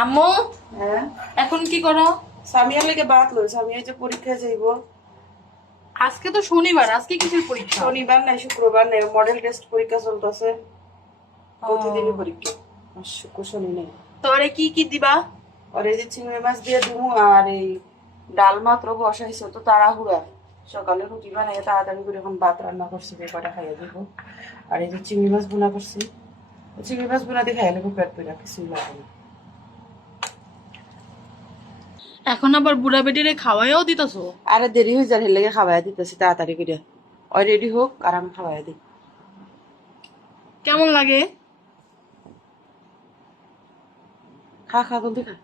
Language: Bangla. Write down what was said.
আম্মু হ্যাঁ এখন কি করো? সামিয়ার লেগে বাত লই সামিয়া যে পরীক্ষা যাইব আজকে তো শনিবার, আজকে কিসের পরীক্ষা? শনিবার নাই শুক্রবার নাই মডেল টেস্ট পরীক্ষা চলতেছে প্রতিদিনই পরীক্ষা আর শুক্র শনি নেই তোরে কি কি দিবা? আর এই যে চিংড়ি মাছ দিয়ে দিমু আর এই ডাল মাত্র বসাইছো তো তাড়াহুড়া সকালে রুটি বানাই তাড়াতাড়ি করে এখন ভাত রান্না করছি কটা খাইয়ে দিব আর এই যে চিংড়ি মাছ বোনা করছি চিংড়ি মাছ বোনা দিয়ে খাইয়ে নেবো পেট পেটা কিছুই লাগে না এখন আবার বুড়া বেটিরে খাওয়াইও দিতেছো? আরে দেরি হয়ে যায় লেগে খাওয়াই দিতেছি তাড়াতাড়ি করে ওই রেডি হোক আর আমি খাওয়াই দিই কেমন লাগে? খা খা বলতে খা